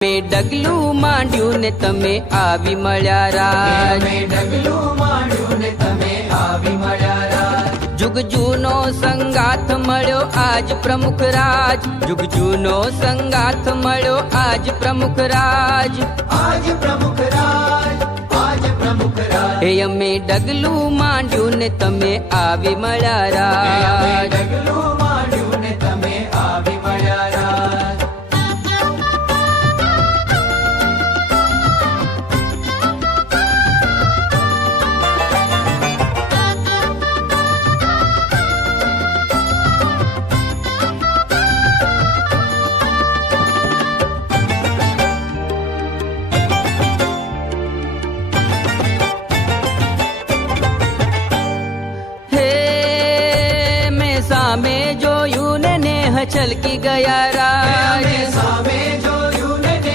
મેં ડગલું માંડ્યું ને તમે આવી મળ્યા રાજ, ડગલું માંડ્યું ને તમે આવી મળ્યા રાજ. જુગ જૂનો સંગાથ મળ્યો આજ પ્રમુખ રાજ, જુગ જૂનો સંગાથ મળ્યો આજ પ્રમુખ રાજ. આજ પ્રમુખ રાજ, આજ પ્રમુખ રાજ. હે અમે ડગલું માંડ્યું ને તમે આવી મળ્યા રાજ. ડગલું માંડ્યું ને તમે આવી મળ્યા રાજ. સામે જોયું ને નેહ છલકી ગયા રાજ, સામે